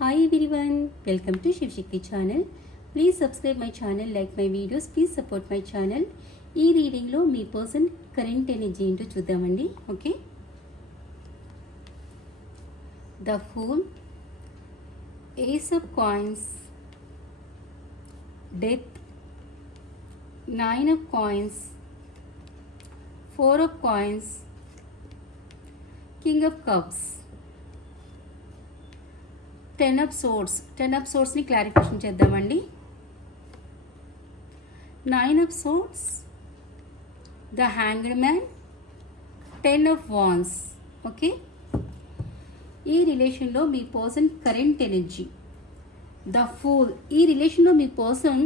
Hi everyone, welcome to Shiv Shakti channel. Please subscribe my channel, like my videos, please support my channel. ఈ reading లో మీ person current energy ఏంటో చూద్దామండి. Okay, the fool, ace of coins, death, nine of coins, four of coins, king of cups, ten of సోర్స్ని clarification చేద్దామండి. Nine of swords, the hanged man, ten of wands. Okay, ఈ రిలేషన్లో మీ person current energy, the fool. ఈ రిలేషన్లో మీ person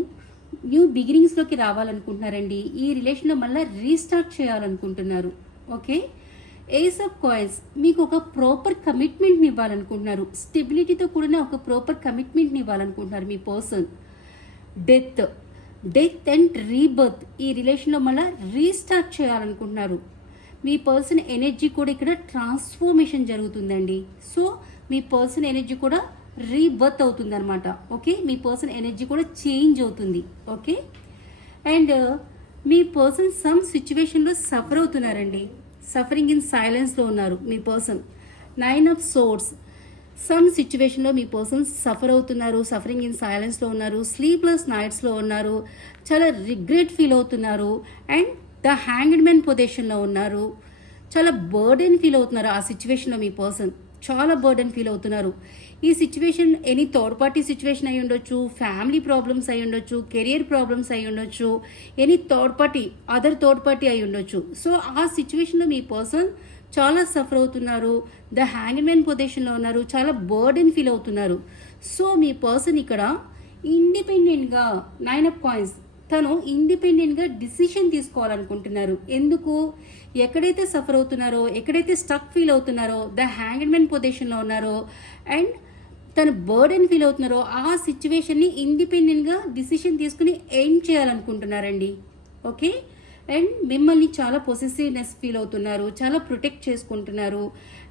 new బిగినింగ్స్లోకి రావాలనుకుంటున్నారండి. ఈ రిలేషన్లో మళ్ళీ రీస్టార్ట్ చేయాలనుకుంటున్నారు. ఓకే, ఏస్ ఆఫ్ కాయిన్స్, మీకు ఒక ప్రాపర్ కమిట్మెంట్ని ఇవ్వాలనుకుంటున్నారు. స్టెబిలిటీతో కూడిన ఒక ప్రాపర్ కమిట్మెంట్ని ఇవ్వాలనుకుంటున్నారు మీ పర్సన్. డెత్ అండ్ రీబర్త్, ఈ రిలేషన్లో మళ్ళీ రీస్టార్ట్ చేయాలనుకుంటున్నారు. మీ పర్సన్ ఎనర్జీ కూడా ఇక్కడ ట్రాన్స్ఫర్మేషన్ జరుగుతుందండి. సో మీ పర్సన్ ఎనర్జీ కూడా రీబర్త్ అవుతుంది అనమాట. ఓకే, మీ పర్సన్ ఎనర్జీ కూడా చేంజ్ అవుతుంది. ఓకే, అండ్ మీ పర్సన్ సమ్ సిచ్యువేషన్లో సఫర్ అవుతున్నారండి. సఫరింగ్ ఇన్ సైలెన్స్లో ఉన్నారు మీ person. Nine of swords, some సిచ్యువేషన్లో మీ పర్సన్ సఫర్ అవుతున్నారు, సఫరింగ్ ఇన్ సైలెన్స్లో ఉన్నారు, స్లీప్లెస్ నైట్స్లో ఉన్నారు, చాలా రిగ్రెట్ ఫీల్ అవుతున్నారు, అండ్ ద హ్యాంగ్డ్ మ్యాన్ పొజిషన్లో ఉన్నారు. చాలా బర్డెన్ ఫీల్ అవుతున్నారు ఆ సిచ్యువేషన్లో మీ పర్సన్. చాలా బర్డెన్ ఫీల్ అవుతున్నారు. ఈ situation any third party situation అయి ఉండొచ్చు, ఫ్యామిలీ ప్రాబ్లమ్స్ అయి ఉండొచ్చు, కెరియర్ ప్రాబ్లమ్స్ అయి ఉండొచ్చు, ఎనీ అదర్ థర్డ్ పార్టీ అయి ఉండొచ్చు. సో ఆ సిచ్యువేషన్లో మీ పర్సన్ చాలా సఫర్ అవుతున్నారు, ద హ్యాంగ్ మ్యాన్ పొజిషన్లో ఉన్నారు, చాలా బర్డెన్ ఫీల్ అవుతున్నారు. సో మీ పర్సన్ ఇక్కడ ఇండిపెండెంట్గా, నైన్ ఆఫ్ కాయిన్స్, తను ఇండిపెండెంట్గా డిసిషన్ తీసుకోవాలనుకుంటున్నారు. ఎందుకు? ఎక్కడైతే సఫర్ అవుతున్నారో, ఎక్కడైతే స్టక్ ఫీల్ అవుతున్నారో, ద హ్యాంగ్డ్ మ్యాన్ పొజిషన్లో ఉన్నారో, అండ్ తను బర్డెన్ ఫీల్ అవుతున్నారో, ఆ సిచ్యువేషన్ని ఇండిపెండెంట్గా డిసిషన్ తీసుకుని ఎండ్ చేయాలనుకుంటున్నారండి. ఓకే, అండ్ మిమ్మల్ని చాలా పొసెసివ్నెస్ ఫీల్ అవుతున్నారు, చాలా ప్రొటెక్ట్ చేసుకుంటున్నారు,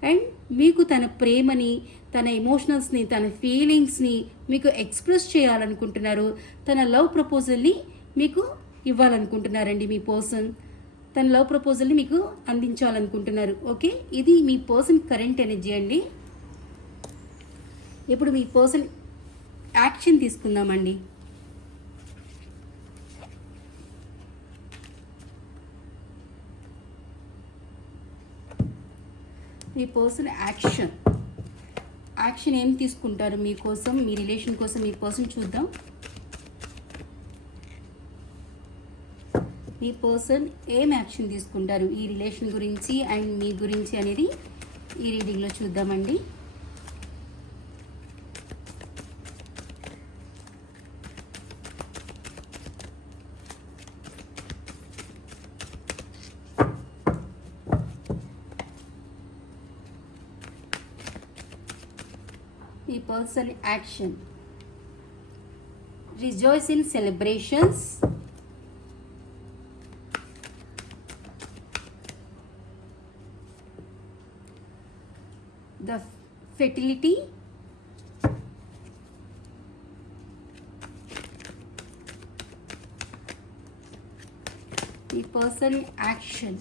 అండ్ మీకు తన ప్రేమని, తన ఎమోషనల్స్ని, తన ఫీలింగ్స్ని మీకు ఎక్స్ప్రెస్ చేయాలనుకుంటున్నారు. తన లవ్ ప్రపోజల్ని మీకు ఇవ్వాలనుకుంటున్నారండి మీ పర్సన్. తన లవ్ ప్రపోజల్ని మీకు అందించాలనుకుంటున్నారు. ఓకే, ఇది మీ పర్సన్ కరెంట్ ఎనర్జీ అండి. ఇప్పుడు మీ పర్సన్ యాక్షన్ తీసుకుందామండి. మీ పర్సన్ యాక్షన్ ఏం తీసుకుంటారు మీకోసం, మీ రిలేషన్ కోసం మీ పర్సన్ చూద్దాం. మీ పర్సన్ ఏం యాక్షన్ తీసుకుంటారు ఈ రిలేషన్ గురించి అండ్ మీ గురించి అనేది ఈ రీడింగ్లో చూద్దామండి. మీ person action: rejoice in celebrations, the fertility, the person action,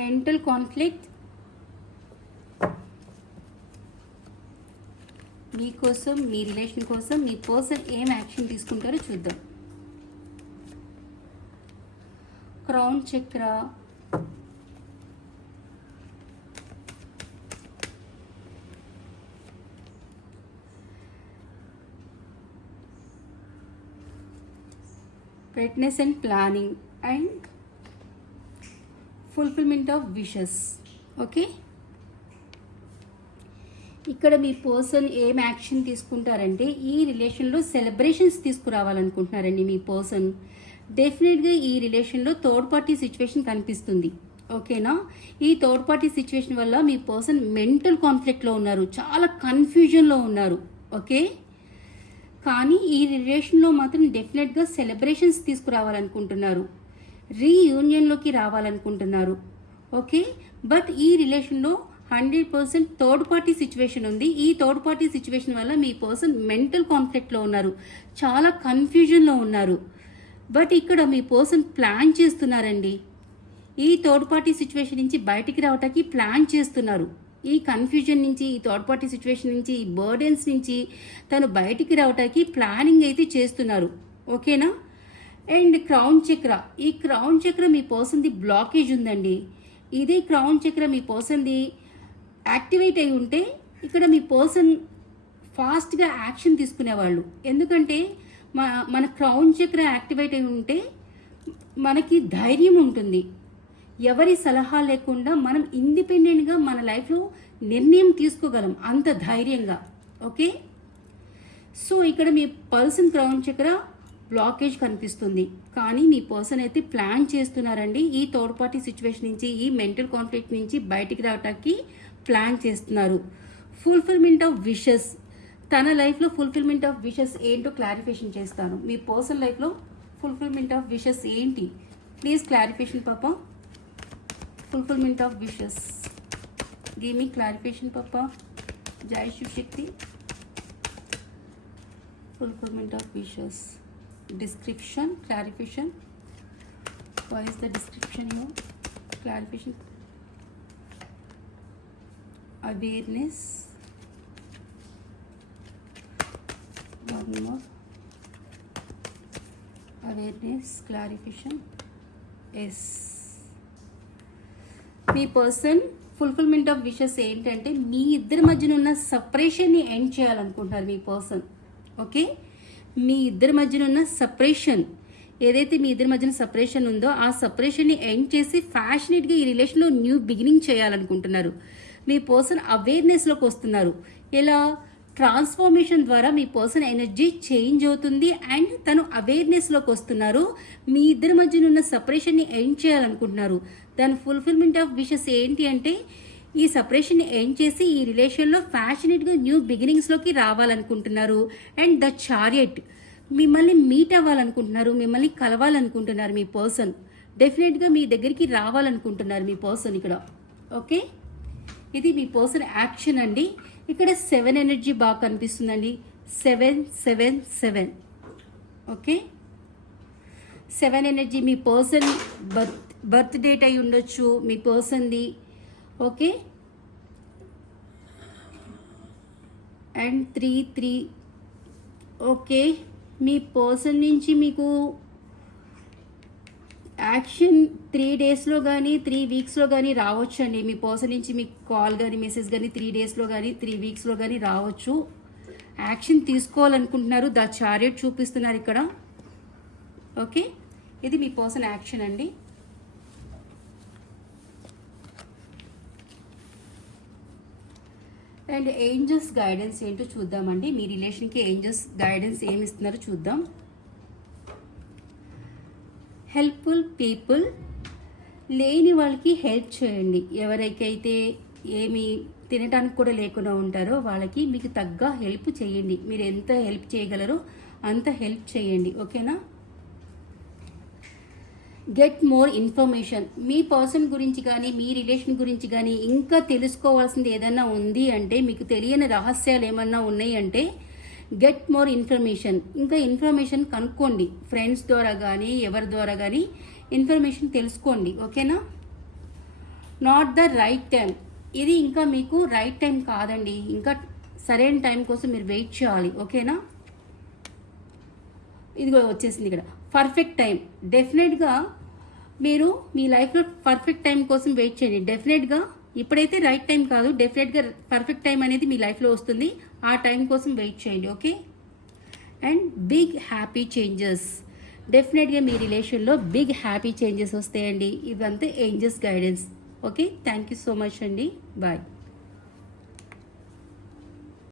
mental conflict. మీకోసం, మీ రిలేషన్ కోసం మీ పర్సన్ ఏం యాక్షన్ తీసుకుంటారో చూద్దాం. క్రౌన్ చక్ర, readiness and planning, and fulfillment of wishes. Okay, ఇక్కడ మీ పర్సన్ ఏం యాక్షన్ తీసుకుంటారంటే ఈ రిలేషన్లో సెలబ్రేషన్స్ తీసుకురావాలనుకుంటున్నారండి మీ పర్సన్. డెఫినెట్గా ఈ రిలేషన్లో థర్డ్ పార్టీ సిచ్యువేషన్ కనిపిస్తుంది. ఓకేనా, ఈ థర్డ్ పార్టీ సిచ్యువేషన్ వల్ల మీ పర్సన్ మెంటల్ కాన్ఫ్లిక్ట్లో ఉన్నారు, చాలా కన్ఫ్యూజన్లో ఉన్నారు. ఓకే, కానీ ఈ రిలేషన్లో మాత్రం డెఫినెట్గా సెలబ్రేషన్స్ తీసుకురావాలనుకుంటున్నారు, రీయూనియన్లోకి రావాలనుకుంటున్నారు. ఓకే, బట్ ఈ రిలేషన్లో 100% థర్డ్ పార్టీ సిచ్యువేషన్ ఉంది. ఈ థర్డ్ పార్టీ సిచ్యువేషన్ వల్ల మీ పర్సన్ మెంటల్ కాన్ఫ్లిక్ట్లో ఉన్నారు, చాలా కన్ఫ్యూజన్లో ఉన్నారు. బట్ ఇక్కడ మీ పర్సన్ ప్లాన్ చేస్తున్నారండి. ఈ థర్డ్ పార్టీ సిచ్యువేషన్ నుంచి బయటికి రావటానికి ప్లాన్ చేస్తున్నారు. ఈ కన్ఫ్యూజన్ నుంచి, ఈ థర్డ్ పార్టీ సిచ్యువేషన్ నుంచి, ఈ బర్డెన్స్ నుంచి తను బయటికి రావటానికి ప్లానింగ్ అయితే చేస్తున్నారు. ఓకేనా? అండ్ క్రౌన్ చక్ర, ఈ క్రౌన్ చక్ర మీ పర్సన్ది బ్లాకేజ్ ఉందండి. ఇదే క్రౌన్ చక్ర మీ పర్సన్ది యాక్టివేట్ అయి ఉంటే ఇక్కడ మీ పర్సన్ ఫాస్ట్గా యాక్షన్ తీసుకునేవాళ్ళు. ఎందుకంటే మన క్రౌన్ చక్ర యాక్టివేట్ అయి ఉంటే మనకి ధైర్యం ఉంటుంది. ఎవరి సలహా లేకుండా మనం ఇండిపెండెంట్గా మన లైఫ్లో నిర్ణయం తీసుకోగలం, అంత ధైర్యంగా. ఓకే, సో ఇక్కడ మీ పర్సన్ క్రౌన్ చక్ర బ్లాకేజ్ కనిపిస్తుంది. కానీ మీ పర్సన్ అయితే ప్లాన్ చేస్తున్నారండి. ఈ థర్డ్ పార్టీ సిచ్యువేషన్ నుంచి, ఈ మెంటల్ కాన్ఫ్లిక్ట్ నుంచి బయటికి రావడానికి ప్లాన్ చేస్తున్నారు. ఫుల్ఫిల్మెంట్ ఆఫ్ విషెస్, తన లైఫ్లో ఫుల్ఫిల్మెంట్ ఆఫ్ విషెస్ ఏంటో క్లారిఫికేషన్ చేస్తాను. మీ పర్సన్ లైఫ్లో ఫుల్ఫిల్మెంట్ ఆఫ్ విషెస్ ఏంటి? ప్లీజ్ క్లారిఫికేషన్ పాప. Fulfilment of wishes, give me clarification పాప. జై Shivashakti. Fulfillment of wishes. Description, clarification. Why is the description here? Clarification. Awareness. One more. Awareness, clarification. Yes. Me person fulfilment of wishes ఏంటంటే మీ ఇద్దరి మధ్యన ఉన్న సపరేషన్ని end చేయాలనుకుంటున్నారు మీ person. Okay, మీ ఇద్దరి మధ్యన ఉన్న సపరేషన్, ఏదైతే మీ ఇద్దరి మధ్యన సపరేషన్ ఉందో ఆ సపరేషన్ని ఎండ్ చేసి ఫ్యాషనేట్గా ఈ రిలేషన్లో న్యూ బిగినింగ్ చేయాలనుకుంటున్నారు. మీ పర్సన్ అవేర్నెస్లోకి వస్తున్నారు. ఇలా ట్రాన్స్ఫర్మేషన్ ద్వారా మీ పర్సన్ ఎనర్జీ చేంజ్ అవుతుంది అండ్ తను అవేర్నెస్లోకి వస్తున్నారు. మీ ఇద్దరి మధ్యన ఉన్న సపరేషన్ని ఎండ్ చేయాలనుకుంటున్నారు. దాని ఫుల్ఫిల్మెంట్ ఆఫ్ విషెస్ ఏంటి అంటే ఈ సపరేషన్ని ఎండ్ చేసి ఈ రిలేషన్లో ఫ్యాషనేట్గా న్యూ బిగినింగ్స్లోకి రావాలనుకుంటున్నారు. అండ్ ద చారియట్, మిమ్మల్ని మీట్ అవ్వాలనుకుంటున్నారు, మిమ్మల్ని కలవాలనుకుంటున్నారు. మీ పర్సన్ డెఫినెట్గా మీ దగ్గరికి రావాలనుకుంటున్నారు మీ పర్సన్ ఇక్కడ. ఓకే, ఇది మీ పర్సన్ యాక్షన్ అండి. ఇక్కడ 7 ఎనర్జీ బాగా కనిపిస్తుందండి. 777. ఓకే, 7 ఎనర్జీ మీ పర్సన్ బర్త్ డేట్ అయి ఉండొచ్చు మీ పర్సన్ది. Okay, and 3. ఓకే, మీ పర్సన్ నుంచి మీకు యాక్షన్ 3 డేస్లో కానీ 3 వీక్స్లో కానీ రావచ్చు అండి. మీ పర్సన్ నుంచి మీకు కాల్ కానీ మెసేజ్ కానీ 3 డేస్లో కానీ 3 వీక్స్లో కానీ రావచ్చు. యాక్షన్ తీసుకోవాలనుకుంటున్నారు. ద చారియట్ చూపిస్తున్నారు ఇక్కడ. ఓకే, ఇది మీ పర్సన్ యాక్షన్ అండి. అండ్ ఏంజల్స్ గైడెన్స్ ఏంటో చూద్దామండి. మీ రిలేషన్కి ఏంజల్స్ గైడెన్స్ ఏమి ఇస్తున్నారో చూద్దాం. హెల్ప్ఫుల్ పీపుల్, లేని వాళ్ళకి హెల్ప్ చేయండి. ఎవరికైతే ఏమి తినడానికి కూడా లేకుండా ఉంటారో వాళ్ళకి మీకు తగ్గ హెల్ప్ చేయండి. మీరు ఎంత హెల్ప్ చేయగలరో అంత హెల్ప్ చేయండి. ఓకేనా? గెట్ మోర్ ఇన్ఫర్మేషన్, మీ పర్సన్ గురించి కానీ మీ రిలేషన్ గురించి కానీ ఇంకా తెలుసుకోవాల్సింది ఏదన్నా ఉంది అంటే, మీకు తెలియని రహస్యాలు ఏమన్నా ఉన్నాయి అంటే గెట్ మోర్ ఇన్ఫర్మేషన్, ఇంకా ఇన్ఫర్మేషన్ కనుక్కోండి. ఫ్రెండ్స్ ద్వారా కానీ ఎవరి ద్వారా కానీ ఇన్ఫర్మేషన్ తెలుసుకోండి. ఓకేనా? నాట్ ద రైట్ టైం, ఇది ఇంకా మీకు రైట్ టైం కాదండి. ఇంకా సరైన టైం కోసం మీరు వెయిట్ చేయాలి. ఓకేనా? ఇదిగో వచ్చేసింది ఇక్కడ పర్ఫెక్ట్ టైం. డెఫినెట్గా మీరు మీ లైఫ్లో పర్ఫెక్ట్ టైం కోసం వెయిట్ చేయండి. డెఫినెట్గా ఇప్పుడైతే రైట్ టైం కాదు, డెఫినెట్గా పర్ఫెక్ట్ టైం అనేది మీ లైఫ్లో వస్తుంది. ఆ టైం కోసం వెయిట్ చేయండి. Okay? And big happy changes, డెఫినెట్గా మీ రిలేషన్లో బిగ్ హ్యాపీ చేంజెస్ వస్తాయండి. ఇవంతా angels guidance. Okay, thank you so much అండి. బాయ్.